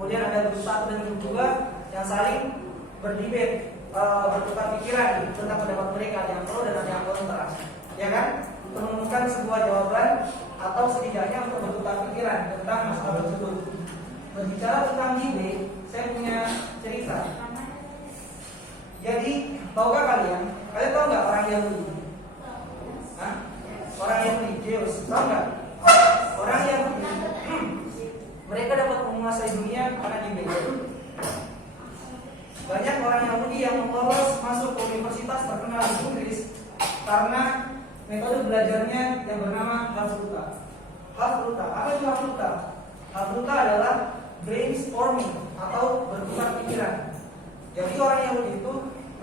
Kemudian ada grup 1 dan grup 2 yang saling berdebate, bertukar pikiran tentang pendapat mereka, ada yang pro dan ada yang kontra, ya kan? Menemukan sebuah jawaban atau setidaknya untuk bertukar pikiran tentang masalah tersebut. Berbicara tentang debate, saya punya cerita. Jadi, tahukah kalian tahu nggak orang Yahudi? Hah? Orang Yahudi, Jews, tahu nggak? Orang Yahudi, mereka dapat menguasai dunia karena debate. Banyak orang Yahudi yang lolos masuk ke universitas terkenal di Inggris karena metode belajarnya yang bernama Hafruta. Hafruta, apa itu Hafruta? Hafruta adalah brainstorming atau bertukar pikiran. Jadi orang Yahudi itu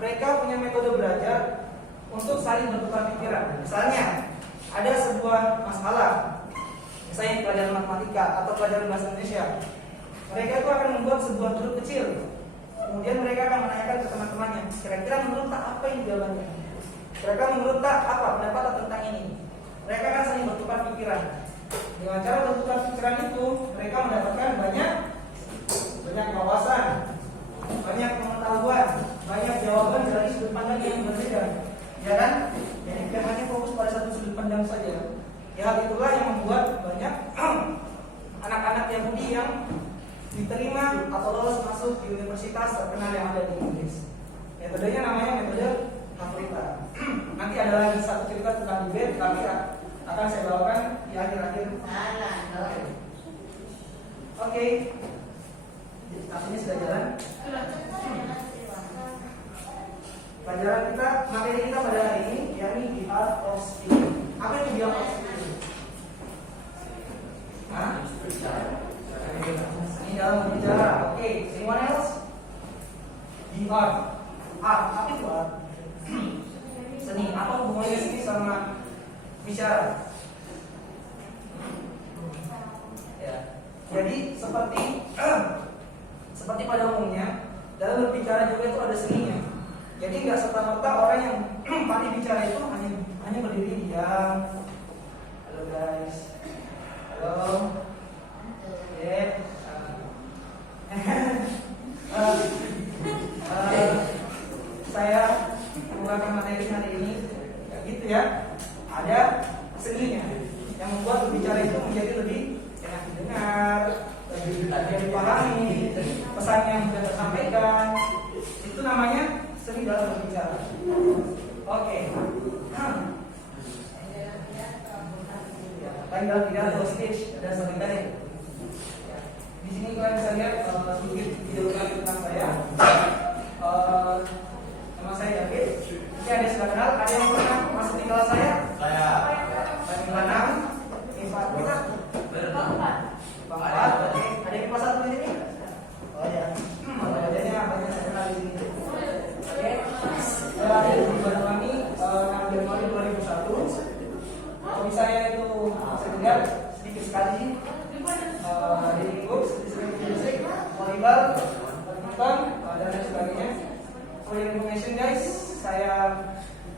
mereka punya metode belajar untuk saling bertukar pikiran. Misalnya ada sebuah masalah, misalnya pelajaran matematika atau pelajaran bahasa Indonesia. Mereka itu akan membuat sebuah grup kecil. Kemudian mereka akan menanyakan ke teman-temannya, kira-kira menurut tak apa ini jawabannya? Mereka menurut tak apa pendapat tentang ini? Mereka akan saling bertukar pikiran. Dengan cara bertukar pikiran itu, mereka mendapatkan banyak wawasan, banyak pengetahuan, banyak jawaban dari sudut pandang yang berbeda. ya kan? Jadi kita hanya fokus pada satu sudut pandang saja. Ya, hal itulah yang membuat banyak anak-anak Yahudi yang diterima atau lolos masuk di universitas terkenal yang ada di Inggris. Metodenya namanya metode Hafrita. Nanti ada lagi satu cerita tentang debate, tapi akan saya bawakan di akhir-akhir. Oke. Artinya sudah jalan. Pelajaran kita, materi kita pada hari ini yakni the art of speaking. Apa itu the art of speaking? Ini dalam berbicara. Oke, anyone else? The art. Art, apa itu art? Seni. Apa hubungannya seni sama bicara? Ya. Jadi seperti pada umumnya dalam berbicara juga itu ada seninya. Jadi nggak serta-merta orang yang pandai bicara itu hanya berdiri diam. Halo guys. Halo. Saya menggunakan materi hari ini, ya gitu ya. Ada seninya yang membuat berbicara itu menjadi lebih enak didengar, lebih mudah dipahami, pesan yang sudah tersampaikan. Itu namanya seni dalam berbicara. Oke. Tinggal pidato stage dan sebagainya. Di sini kalian bisa lihat sedikit video tentang saya. Nama saya David. Ini ada sudah kenal. Ada yang pernah masuk di kelas saya? Saya. Di mana? Di kita. Bang. Oke. Ada yang kelas 1 di sini? Oh ya. Wajahnya banyak saya kenal di sini. Oke. Saya ada di Banyuwangi 6 Januari 2001. Hobi saya itu saya lihat sedikit sekali di lingkup, disiplin musik, volleyball, badminton, dan lain sebagainya. For your information guys, saya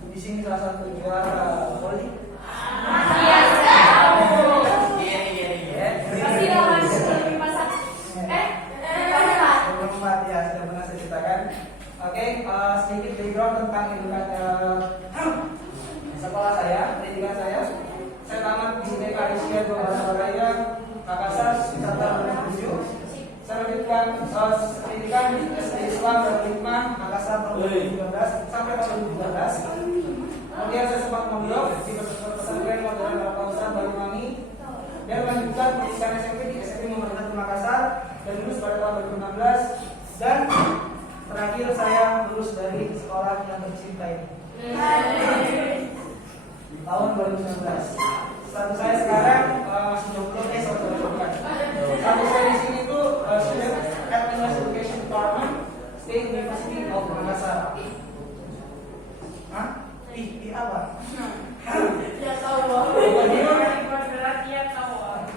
di sini salah satu juara volley. Oke, sedikit background tentang sekolah saya, pendidikan saya. Saya tamat di TK Asia Raya, Makassar, sekitar tahun 2007. Saya lanjutkan pendidikan di SD Islam dan Hikmah, Makassar tahun 2013 sampai tahun 2012. Kemudian saya sempat mondok di pesantren modern Al-Kausar Banyuwangi dan melanjutkan pendidikan SMP di SMP Muhammadiyah Makassar dan lulus pada tahun 2016. Dan terakhir saya lulus dari sekolah yang tercinta ini di tahun 2019. Status saya sekarang masih jomblo, bukan. Status saya di sini itu student at English Education Department, State University of Makassar. Hah? Di apa? Ya tahu.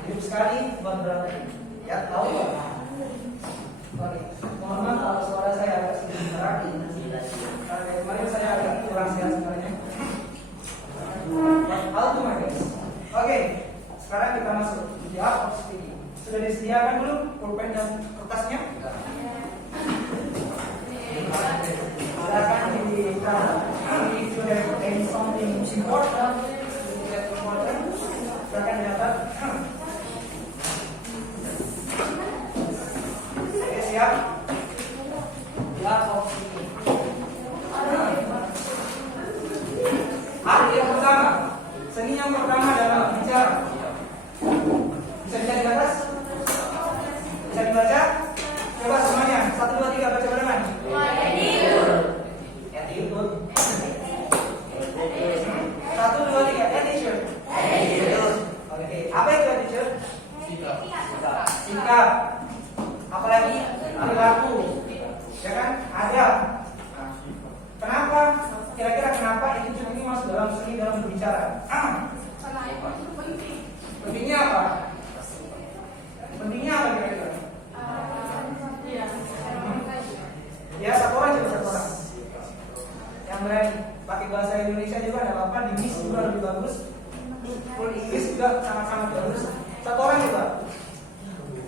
Hidup sekali buat berarti. Ya tahu. Oke. Mohon maaf kalau suara saya agak sedikit berat. Karena kemarin saya agak kurang sehat sebenarnya. How to my guys. Oke, sekarang kita masuk di art of speaking. Sudah disediakan belum pulpen dan kertasnya? Silakan di if you have any something important, silakan dicatat. Oke, siap. Di art of speaking. Arti yang pertama, seni yang pertama dalam bicara. Bisa dilihat di atas? Bisa dibaca? Coba semuanya, 1, 2, 3 baca barengan. Attitude. 1, 2, 3 attitude. Oke, apa itu attitude? Sikap. Apalagi perilaku. Ya kan? Adab. Kenapa? Kira-kira kenapa attitude ini masuk dalam seni dalam berbicara? Pentingnya apa? Pentingnya apa kira-kira? Ya satu orang juga satu orang. Yang berani pakai bahasa Indonesia juga tidak apa-apa. Di English juga lebih bagus. Full English juga sangat-sangat bagus. Satu orang juga.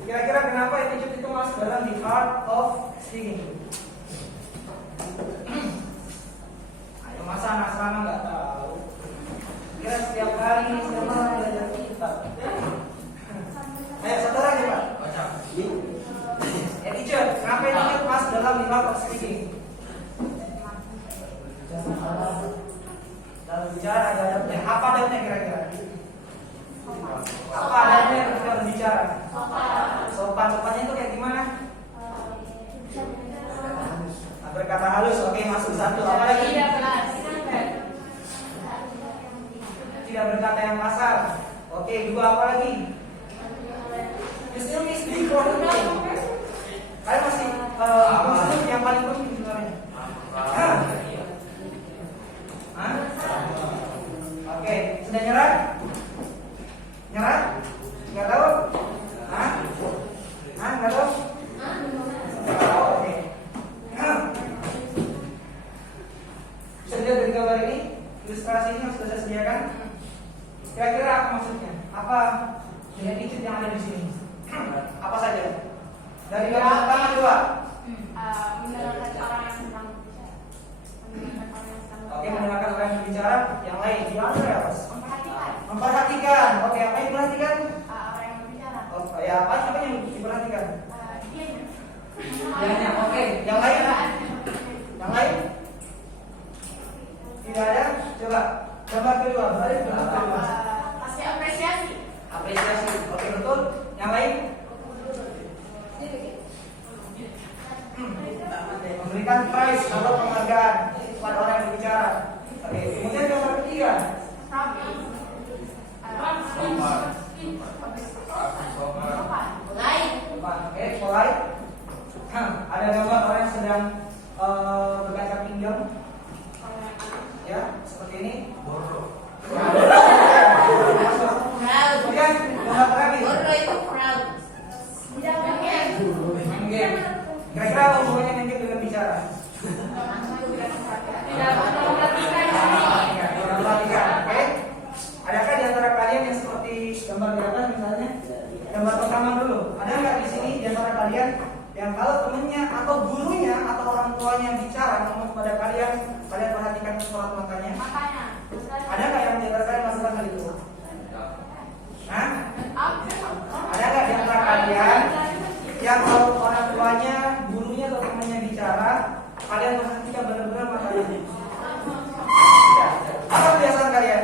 Kira-kira kenapa attitude itu masuk dalam the art of speaking? Masa anak asrama nggak berbicara ada adabnya. Apa adabnya kira-kira? Apa adabnya ketika berbicara? Sopan-sopannya itu kayak gimana? Berkata halus. Oke, masuk satu. Apa lagi? Tidak berkata yang kasar. Oke, dua apa lagi? Still miss the important thing. Kalian masih maksudnya yang paling penting sebenarnya. Oke, sudah nyerah? Nyerah? Nggak tahu? Nggak tahu? Nggak tahu? Oke. Bisa dilihat dari gambar ini, ilustrasi ini yang sudah saya sediakan. Kira-kira apa maksudnya? Apa attitude yang ada di sini? Apa saja? Dari gambar pertama dua. Mendengarkan orang yang sedang berbicara. Oke, mendengarkan orang yang berbicara. Yang lain, yang mana ya, Mas? Memperhatikan. Memperhatikan. Oke, apa yang diperhatikan? Orang yang berbicara. Oh, ya apa yang diperhatikan? Dianya. Oke, yang lain? Yang lain? Tidak ada? Coba gambar kedua. Balik gambar kedua. Kasih apresiasi. Apresiasi. Oke, betul. Yang lain? Memberikan prize atau penghargaan kepada orang yang berbicara. Oke, kemudian gambar ketiga. Oke, polite. Ada gambar orang yang sedang berkaca pinggang. Ya, seperti ini. Kemudian gambar terakhir. Kira-kira apa hubungannya nanti dengan bicara? Perhatikan, oke? Adakah di antara kalian yang seperti gambar di atas misalnya? Gambar pertama dulu. Ada nggak di sini di antara kalian yang kalau temennya atau gurunya atau orang tuanya bicara ngomong kepada kalian, kalian perhatikan sorot matanya? Ada nggak yang di antara kalian melakukan hal itu? Hah? Ada nggak di antara kalian yang kalau orang tuanya, gurunya atau temannya bicara, kalian perhatikan benar-benar matanya? Apa kebiasaan kalian?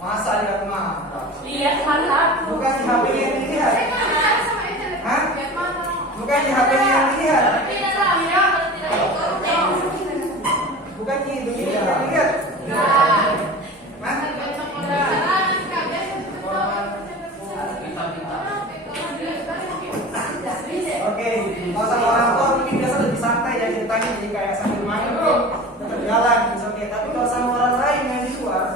Masa lihat mata? Lihat mata. Bukan di HP-nya yang dilihat. Hah? Bukan di HP-nya yang dilihat. Bukan di hidungnya yang dilihat. Hah? Oke, kalau sama orang tua mungkin biasa lebih santai ya ceritanya, jadi kayak sambil main tetap jalan, oke. Tapi kalau sama orang lain yang di luar,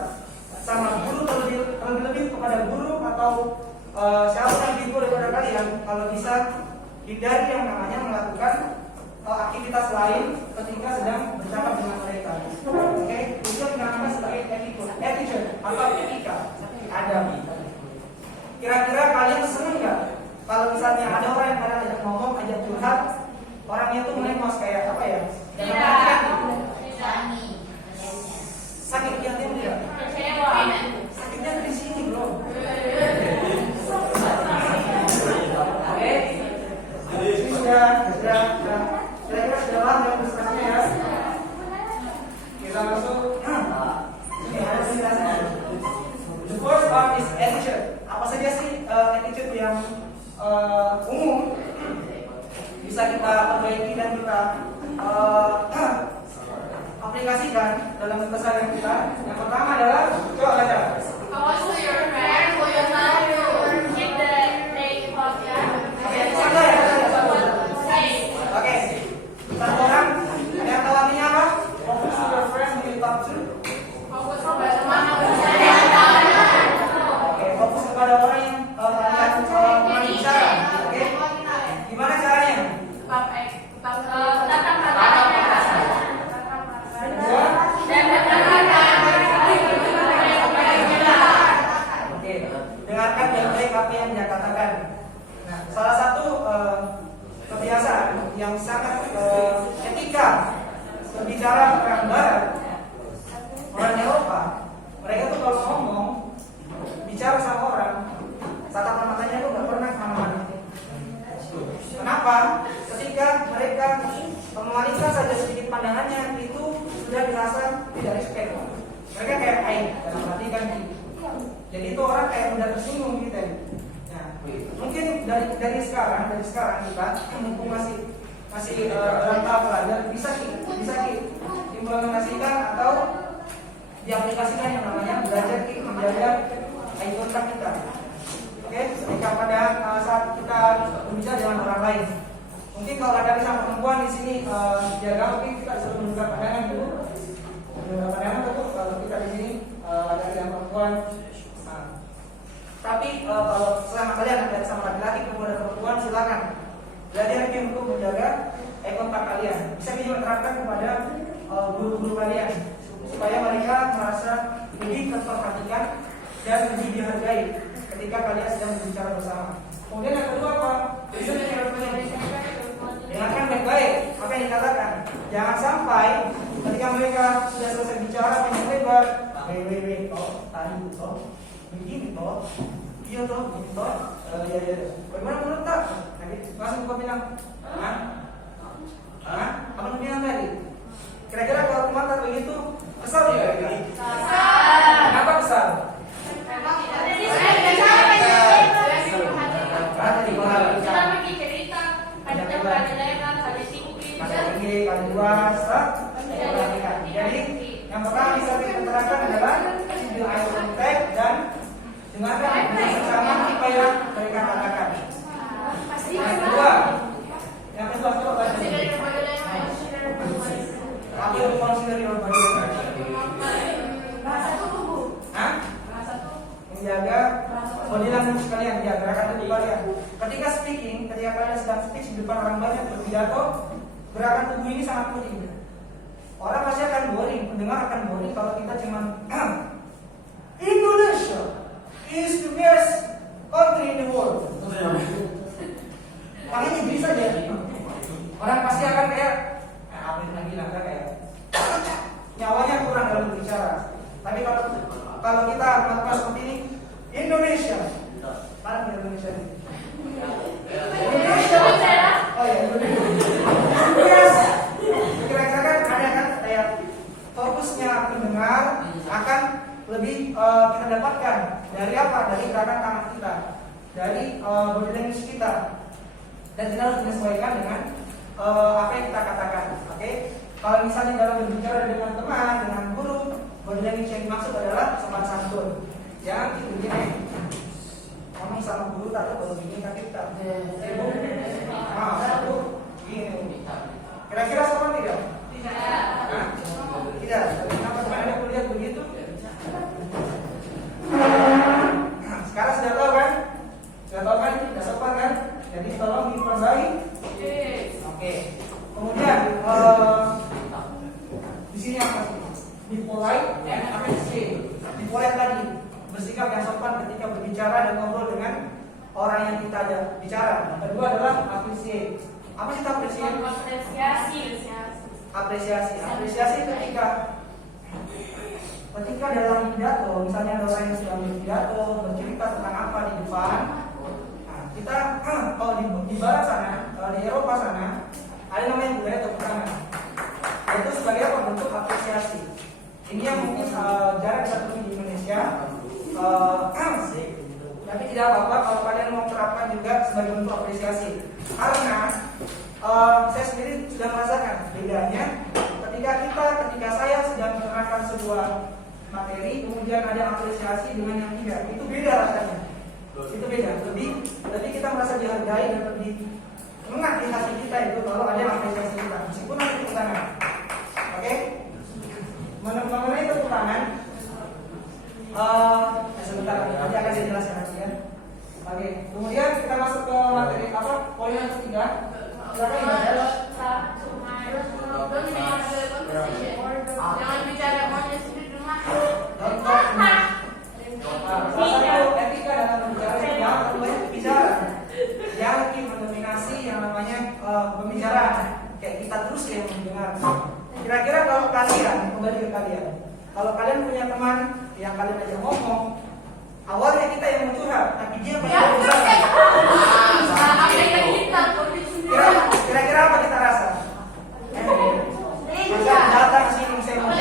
sama guru terlebih kepada guru atau siapa yang lebih guru daripada kalian, kalau bisa hindari yang namanya melakukan aktivitas lain ketika sedang bercakap dengan mereka. Oke, itu yang dinamakan sebagai attitude atau etika, adab. Kira-kira kalian seneng nggak kalau misalnya ada orang yang kalian ajak ngomong, ajak curhat, orangnya tuh melengos kayak apa ya? Sakit hati enggak? Sakitnya di sini bro. Oke, ini sudah paham dengan ilustrasinya ya. Kita masuk. Ini ada penjelasannya. The first part is attitude. Apa saja sih attitude yang umum bisa kita perbaiki dan kita aplikasikan dalam keseharian kita. Yang pertama adalah coba baca. Oke, satu orang ada yang tahu artinya apa? Focus to your friend who you talk to. Oke, fokus kepada orang yang kalian bicara. Oke, gimana caranya? Oke, dengarkan baik-baik apa yang dia katakan. Nah, salah satu kebiasaan yang sangat etika berbicara orang Barat, orang Eropa, mereka tuh kalau ngomong bicara sama orang, tatapan matanya itu nggak pernah kemana-mana. Kenapa? Ketika mereka mengalihkan saja sedikit pandangannya itu sudah sudah dirasa tidak respect. Mereka kayak dalam arti kan. Jadi itu orang kayak udah tersinggung gitu. Nah, mungkin dari sekarang kita mumpung masih dalam tahap belajar bisa implementasikan atau diaplikasikan yang namanya belajar menjaga eye contact kita. Oke, ketika pada saat kita berbicara dengan orang lain. Mungkin kalau ada sama perempuan di sini jaga, mungkin kita bisa menunjukkan pandangan dulu. Menunjukkan pandangan tentu kalau kita di sini ada yang perempuan. Nah, tapi kalau selama kalian ada sama laki-laki kemudian perempuan, silakan belajar untuk menjaga eye contact kalian. Bisa juga terapkan kepada guru-guru kalian supaya mereka merasa lebih terperhatikan dan lebih dihargai ketika kalian sedang berbicara bersama. Kemudian yang kedua apa? Dengarkan baik-baik apa yang dikatakan. Jangan sampai ketika mereka sudah selesai bicara panjang lebar, tadi begini iya gitu ya. Bagaimana menurut tak? Langsung kau bilang, apa bilang tadi? Kira-kira kalau teman tak begitu kesal ya? Kenapa kesal? Jadi yang pertama bisa kita terapkan adalah eye contact dan dengarkan bersama apa yang mereka katakan. Yang kedua coba apa yang consider your body language? Menjaga body language kalian, ya gerakan tubuh kalian. Ketika kalian sedang speech di depan orang banyak berpidato, gerakan tubuh ini sangat penting. Orang pasti akan boring, pendengar akan boring kalau kita cuma Indonesia is the best country in the world. Makanya bisa jadi orang pasti akan kayak apa yang bilang kayak nyawanya kurang dalam berbicara. Tapi kalau kita melakukan seperti ini, Indonesia, mana Indonesia ini? Indonesia. Oh ya, Indonesia. Kira-kira kan ada kan kayak fokusnya pendengar akan lebih kita dapatkan dari apa? Dari gerakan tangan kita, dari body language kita, dan kita harus menyesuaikan dengan apa yang kita katakan. Oke? Kalau misalnya dalam berbicara dengan teman, dengan guru, body language yang dimaksud adalah sopan santun. Jangan gitu begini. Ngomong sama guru tak tahu begini tapi kita sibuk. Sibuk. Gini. Kira-kira sopan tidak? Tidak. Kenapa ada kuliah begitu? Sekarang sudah tahu kan? Tidak sopan kan? Jadi tolong diperbaiki. Oke. Kemudian di sini apa sih? Be polite and appreciate. Be polite tadi bersikap yang sopan ketika berbicara dan ngobrol dengan orang yang kita ajak bicara. Yang kedua adalah appreciate. Apa sih apresiasi ketika dalam pidato, misalnya ada orang yang sedang berpidato, bercerita tentang apa di depan. Nah, kita kalau di barat sana, kalau di Eropa sana, ada namanya budaya tepuk tangan. Itu sebagai apa? Bentuk apresiasi. Ini yang mungkin jarang kita temui di Indonesia. Tapi tidak apa-apa kalau kalian mau terapkan juga sebagai bentuk apresiasi. Karena saya sendiri sudah merasakan bedanya ketika saya sedang menerangkan sebuah materi, kemudian ada apresiasi dengan yang tidak, itu beda rasanya. Itu beda. Lebih kita merasa dihargai dan lebih enak di hati kita itu kalau ada apresiasi kita, meskipun ada tepuk tangan. Oke? Mengenai tepuk tangan, sebentar nanti akan saya jelaskan nanti ya. Oke. Kemudian kita masuk ke materi apa? Poin yang ketiga. Silakan ya. Jangan bicara maunya sendiri rumah. Salah satu etika dalam berbicara yang terbanyak bicara. Yang mendominasi yang namanya pembicaraan. Kayak kita terus yang mendengar. Kira-kira kalau kalian kembali ke kalian, kalau kalian punya teman yang kalian ajak ngomong, awalnya kita yang mencurhat, tapi dia yang berusaha. Kira-kira apa kita rasa? Masa datang sini saya mau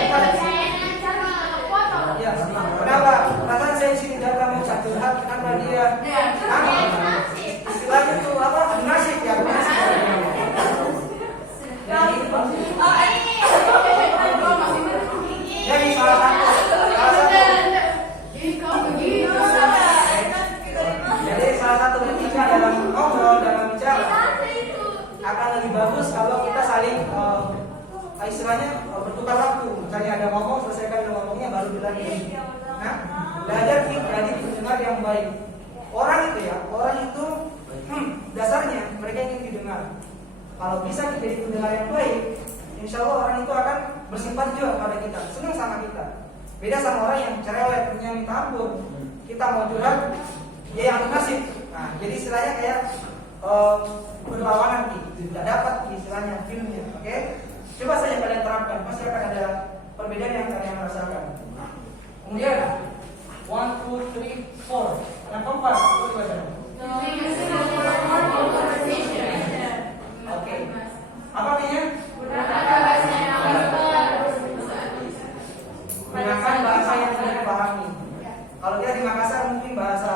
tukar waktu. Misalnya ada ngomong, selesaikan dulu ngomongnya baru dilanjut. Nah, belajar jadi pendengar yang baik. Orang itu ya, orang itu dasarnya mereka ingin didengar. Kalau bisa kita jadi pendengar yang baik, insya Allah orang itu akan bersimpati juga pada kita, senang sama kita. Beda sama orang yang cerewet, yang minta ampun. Kita mau curhat, dia yang nasib. Nah, jadi istilahnya kayak berlawanan, tidak dapat istilahnya filmnya. Oke? Coba saja kalian terapkan, pasti akan ada perbedaan yang kalian rasakan. Kemudian 1, 2, 3, 4. Yang keempat, itu dibaca. Oke. Apa artinya? Gunakan bahasa yang mudah dipahami. Kalau kita di Makassar mungkin bahasa